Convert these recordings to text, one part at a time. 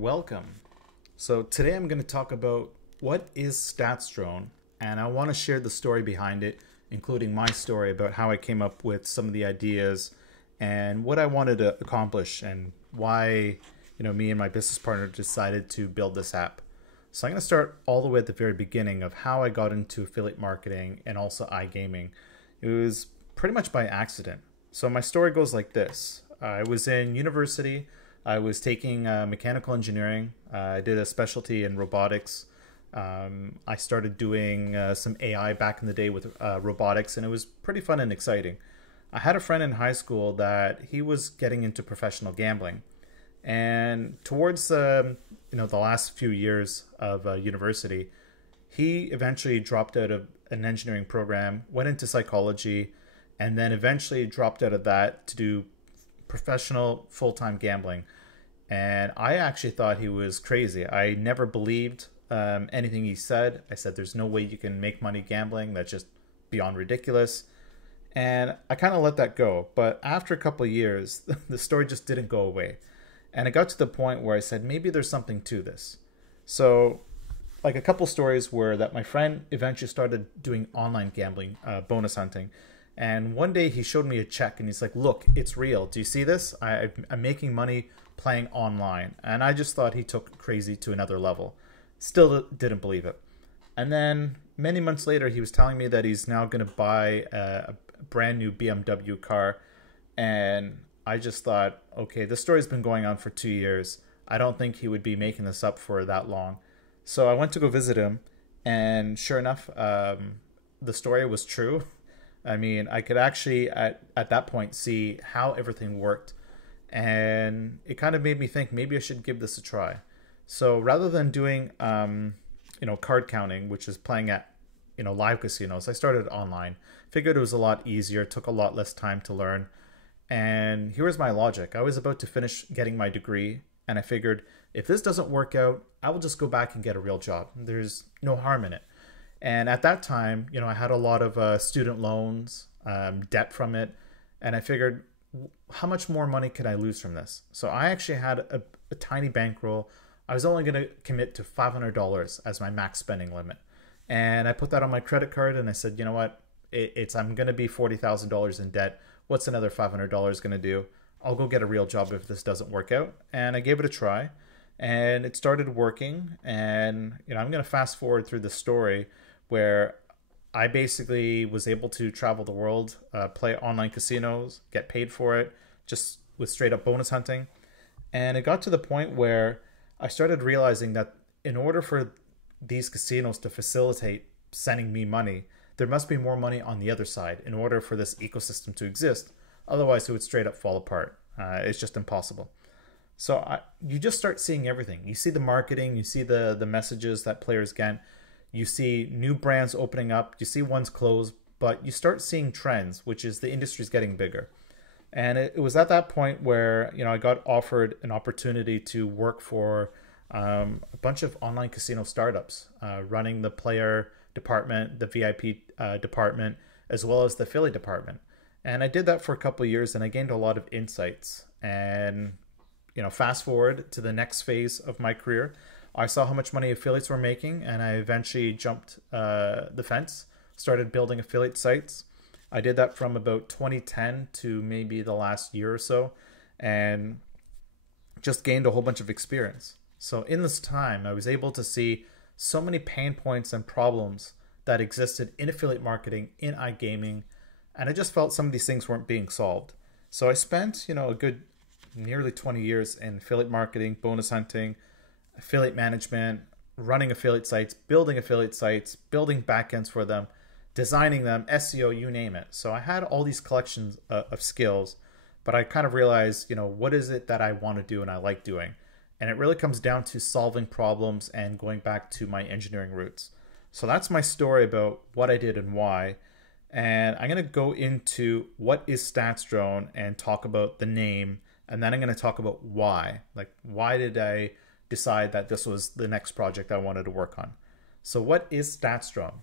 welcome. So today I'm going to talk about what is StatsDrone, and I want to share the story behind it, including my story about how I came up with some of the ideas and what I wanted to accomplish and why, me and my business partner decided to build this app. So I'm going to start all the way at the very beginning of how I got into affiliate marketing and also iGaming. It was pretty much by accident. So my story goes like this. I was in university. I was taking mechanical engineering. I did a specialty in robotics. I started doing some AI back in the day with robotics, and it was pretty fun and exciting. I had a friend in high school that he was getting into professional gambling. And towards the last few years of university, he eventually dropped out of an engineering program, went into psychology, and then eventually dropped out of that to do professional full-time gambling. And I actually thought he was crazy. I never believed anything he said. I said, there's no way you can make money gambling. That's just beyond ridiculous. And I kind of let that go. But after a couple of years, the story just didn't go away. And it got to the point where I said, maybe there's something to this. So like a couple stories were that my friend eventually started doing online gambling, bonus hunting. And one day he showed me a check and he's like, look, it's real. Do you see this? I'm making money playing online. And I just thought he took crazy to another level. Still didn't believe it. And then many months later, he was telling me that he's now going to buy a brand new BMW car. And I just thought, okay, this story's been going on for 2 years. I don't think he would be making this up for that long. So I went to go visit him. And sure enough, the story was true. I mean, I could actually, at that point, see how everything worked. And it kind of made me think maybe I should give this a try. So rather than doing, card counting, which is playing at, live casinos, I started online. Figured it was a lot easier, took a lot less time to learn. And here was my logic. I was about to finish getting my degree. And I figured if this doesn't work out, I will just go back and get a real job. There's no harm in it. And at that time, I had a lot of student loans, debt from it. And I figured, how much more money could I lose from this? So I actually had a tiny bankroll. I was only going to commit to $500 as my max spending limit. And I put that on my credit card and I said, you know what? I'm going to be $40,000 in debt. What's another $500 going to do? I'll go get a real job if this doesn't work out. And I gave it a try. And it started working. And, I'm going to fast forward through the story where I basically was able to travel the world, play online casinos, get paid for it, just with straight up bonus hunting. And it got to the point where I started realizing that in order for these casinos to facilitate sending me money, there must be more money on the other side in order for this ecosystem to exist. Otherwise, it would straight up fall apart. It's just impossible. So you just start seeing everything. You see the marketing, you see the messages that players get. You see new brands opening up, you see ones close, but you start seeing trends, which is the industry's getting bigger. And it was at that point where, I got offered an opportunity to work for a bunch of online casino startups, running the player department, the VIP department, as well as the affiliate department. And I did that for a couple of years and I gained a lot of insights. And, fast forward to the next phase of my career, I saw how much money affiliates were making, and I eventually jumped the fence, started building affiliate sites. I did that from about 2010 to maybe the last year or so, and just gained a whole bunch of experience. So in this time, I was able to see so many pain points and problems that existed in affiliate marketing, in iGaming, and I just felt some of these things weren't being solved. So I spent, a good nearly 20 years in affiliate marketing, bonus hunting, affiliate management, running affiliate sites, building backends for them, designing them, SEO, you name it. So I had all these collections of skills, but I kind of realized, what is it that I want to do and I like doing? And it really comes down to solving problems and going back to my engineering roots. So that's my story about what I did and why. And I'm going to go into what is StatsDrone and talk about the name. And then I'm going to talk about why. Like, why did I decide that this was the next project I wanted to work on? So what is StatsDrone?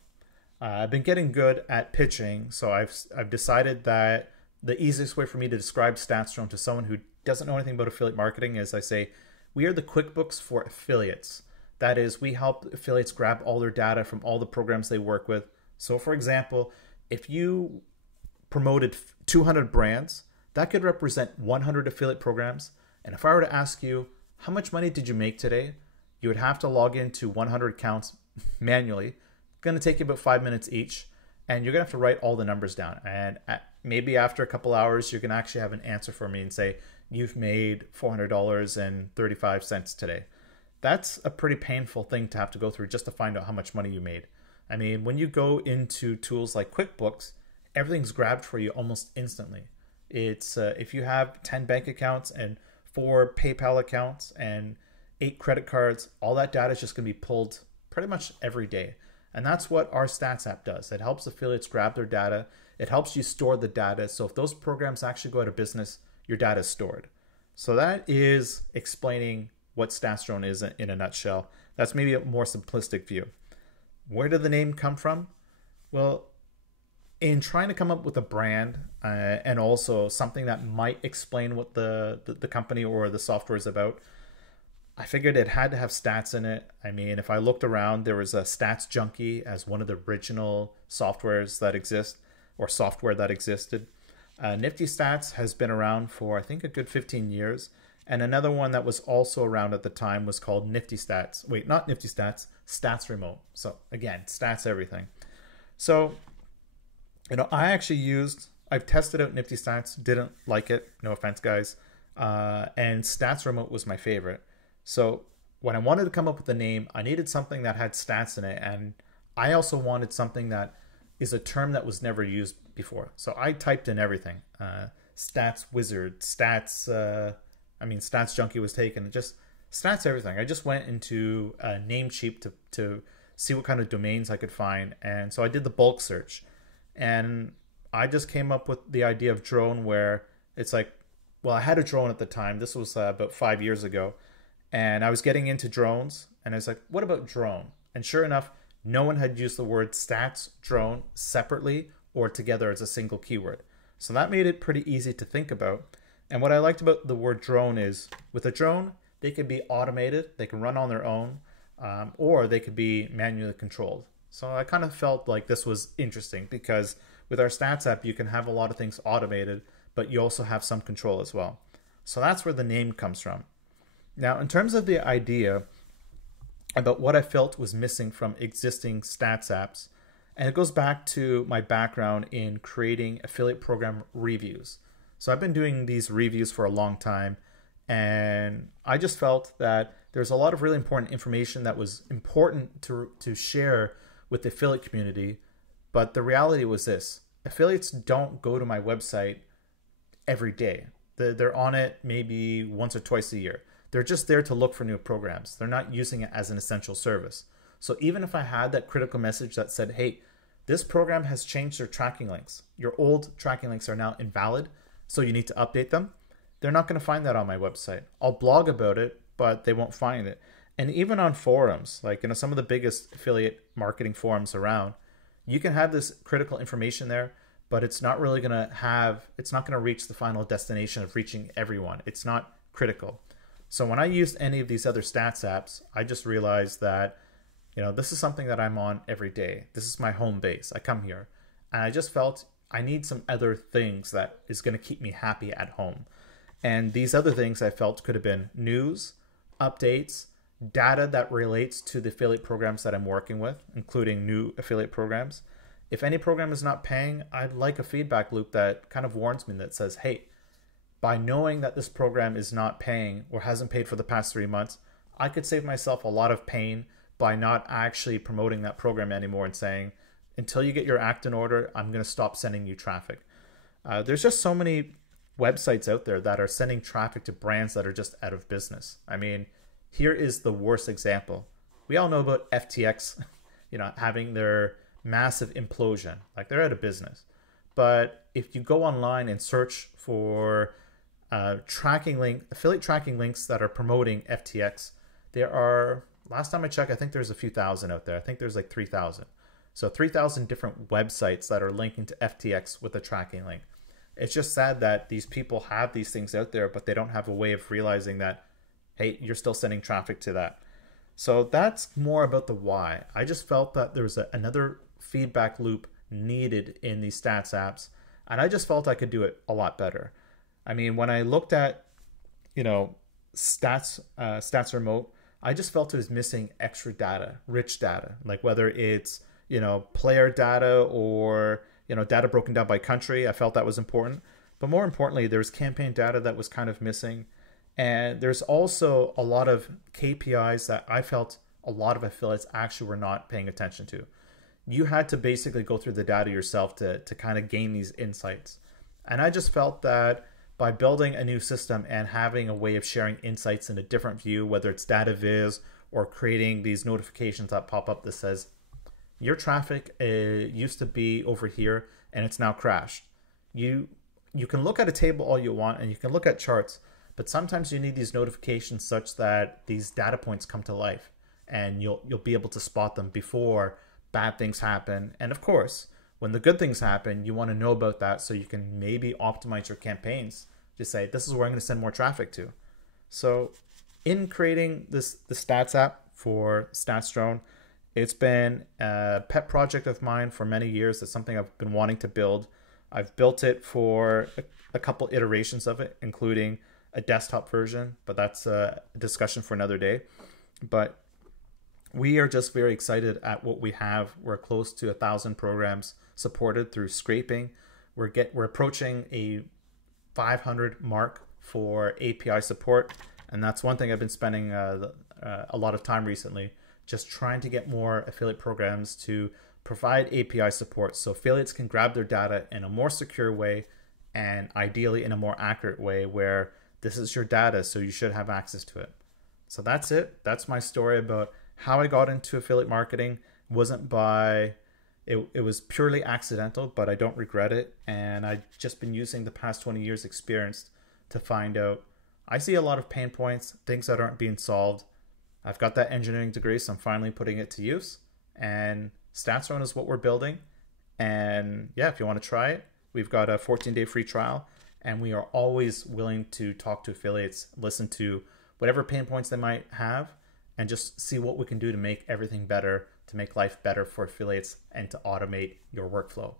I've been getting good at pitching, so I've decided that the easiest way for me to describe StatsDrone to someone who doesn't know anything about affiliate marketing is I say, We are the QuickBooks for affiliates. That is, we help affiliates grab all their data from all the programs they work with. So for example, if you promoted 200 brands, that could represent 100 affiliate programs. And if I were to ask you, how much money did you make today? You would have to log into 100 accounts manually. It's going to take you about 5 minutes each. And you're going to have to write all the numbers down. And maybe after a couple hours, you're going to actually have an answer for me and say, you've made $400.35 today. That's a pretty painful thing to have to go through just to find out how much money you made. I mean, when you go into tools like QuickBooks, everything's grabbed for you almost instantly. It's if you have 10 bank accounts and 4 PayPal accounts and 8 credit cards, all that data is just going to be pulled pretty much every day. And that's what our Stats app does. It helps affiliates grab their data. It helps you store the data. So if those programs actually go out of business, your data is stored. So that is explaining what StatsDrone is in a nutshell. That's maybe a more simplistic view. Where did the name come from? Well, in trying to come up with a brand and also something that might explain what the company or the software is about, I figured it had to have stats in it. I mean, if I looked around, there was a Stats Junkie as one of the original softwares that exist or software that existed. Nifty Stats has been around for, I think, a good 15 years. And another one that was also around at the time was called Nifty Stats. Wait, not Nifty Stats, Stats Remote. So again, stats everything. So, I've tested out Nifty Stats, didn't like it, no offense guys. And Stats Remote was my favorite. So when I wanted to come up with a name, I needed something that had stats in it. And I also wanted something that is a term that was never used before. So I typed in everything. Stats Wizard, Stats Junkie was taken. Just stats everything. I just went into Namecheap to see what kind of domains I could find. And so I did the bulk search. And I just came up with the idea of drone where it's like, well, I had a drone at the time. This was about 5 years ago. And I was getting into drones. And I was like, what about drone? And sure enough, no one had used the word stats drone separately or together as a single keyword. So that made it pretty easy to think about. And what I liked about the word drone is with a drone, they can be automated, they can run on their own, or they could be manually controlled. So I kind of felt like this was interesting because with our Stats app, you can have a lot of things automated, but you also have some control as well. So that's where the name comes from. Now, in terms of the idea about what I felt was missing from existing Stats apps, and it goes back to my background in creating affiliate program reviews. So I've been doing these reviews for a long time, and I just felt that there's a lot of really important information that was important to share with the affiliate community. But the reality was this: affiliates don't go to my website every day. They're on it maybe once or twice a year. They're just there to look for new programs. They're not using it as an essential service. So even if I had that critical message that said, hey, this program has changed their tracking links. Your old tracking links are now invalid, so you need to update them. They're not going to find that on my website. I'll blog about it, but they won't find it. And even on forums, like some of the biggest affiliate marketing forums around, you can have this critical information there, but it's not really going to reach the final destination of reaching everyone. It's not critical. So when I used any of these other stats apps, I just realized that, this is something that I'm on every day. This is my home base. I come here and I just felt I need some other things that is going to keep me happy at home. And these other things I felt could have been news, updates, data that relates to the affiliate programs that I'm working with, including new affiliate programs. If any program is not paying, I'd like a feedback loop that kind of warns me, that says, hey, by knowing that this program is not paying or hasn't paid for the past 3 months, I could save myself a lot of pain by not actually promoting that program anymore and saying, until you get your act in order, I'm going to stop sending you traffic. There's just so many websites out there that are sending traffic to brands that are just out of business. I mean, here is the worst example. We all know about FTX, having their massive implosion. Like, they're out of business. But if you go online and search for affiliate tracking links that are promoting FTX, there are, last time I checked, I think there's a few thousand out there. I think there's like 3,000. So 3,000 different websites that are linking to FTX with a tracking link. It's just sad that these people have these things out there, but they don't have a way of realizing that hey, you're still sending traffic to that. So that's more about the why. I just felt that there was another feedback loop needed in these stats apps, and I just felt I could do it a lot better. I mean, when I looked at, you know, stats remote, I just felt it was missing extra data, rich data, like whether it's, you know, player data or, you know, data broken down by country. I felt that was important. But more importantly, there's campaign data that was kind of missing. And there's also a lot of KPIs that I felt a lot of affiliates actually were not paying attention to. You had to basically go through the data yourself to kind of gain these insights. And I just felt that by building a new system and having a way of sharing insights in a different view, whether it's data viz or creating these notifications that pop up that says, your traffic used to be over here and it's now crashed. You can look at a table all you want and you can look at charts, but sometimes you need these notifications such that these data points come to life and you'll be able to spot them before bad things happen. And of course, when the good things happen, you want to know about that so you can maybe optimize your campaigns. Just say, this is where I'm going to send more traffic to. So in creating the stats app for StatsDrone, it's been a pet project of mine for many years. It's something I've been wanting to build. I've built it for a couple iterations of it, including a desktop version, but that's a discussion for another day. But we are just very excited at what we have. We're close to 1,000 programs supported through scraping. We're approaching a 500 mark for API support, and that's one thing I've been spending a lot of time recently, just trying to get more affiliate programs to provide API support so affiliates can grab their data in a more secure way and ideally in a more accurate way where this is your data, so you should have access to it. So that's it. That's my story about how I got into affiliate marketing. It was purely accidental, but I don't regret it. And I've just been using the past 20 years experience to find out. I see a lot of pain points, things that aren't being solved. I've got that engineering degree, so I'm finally putting it to use. And StatsDrone is what we're building. And yeah, if you want to try it, we've got a 14-day free trial. And we are always willing to talk to affiliates, listen to whatever pain points they might have, and just see what we can do to make everything better, to make life better for affiliates and to automate your workflow.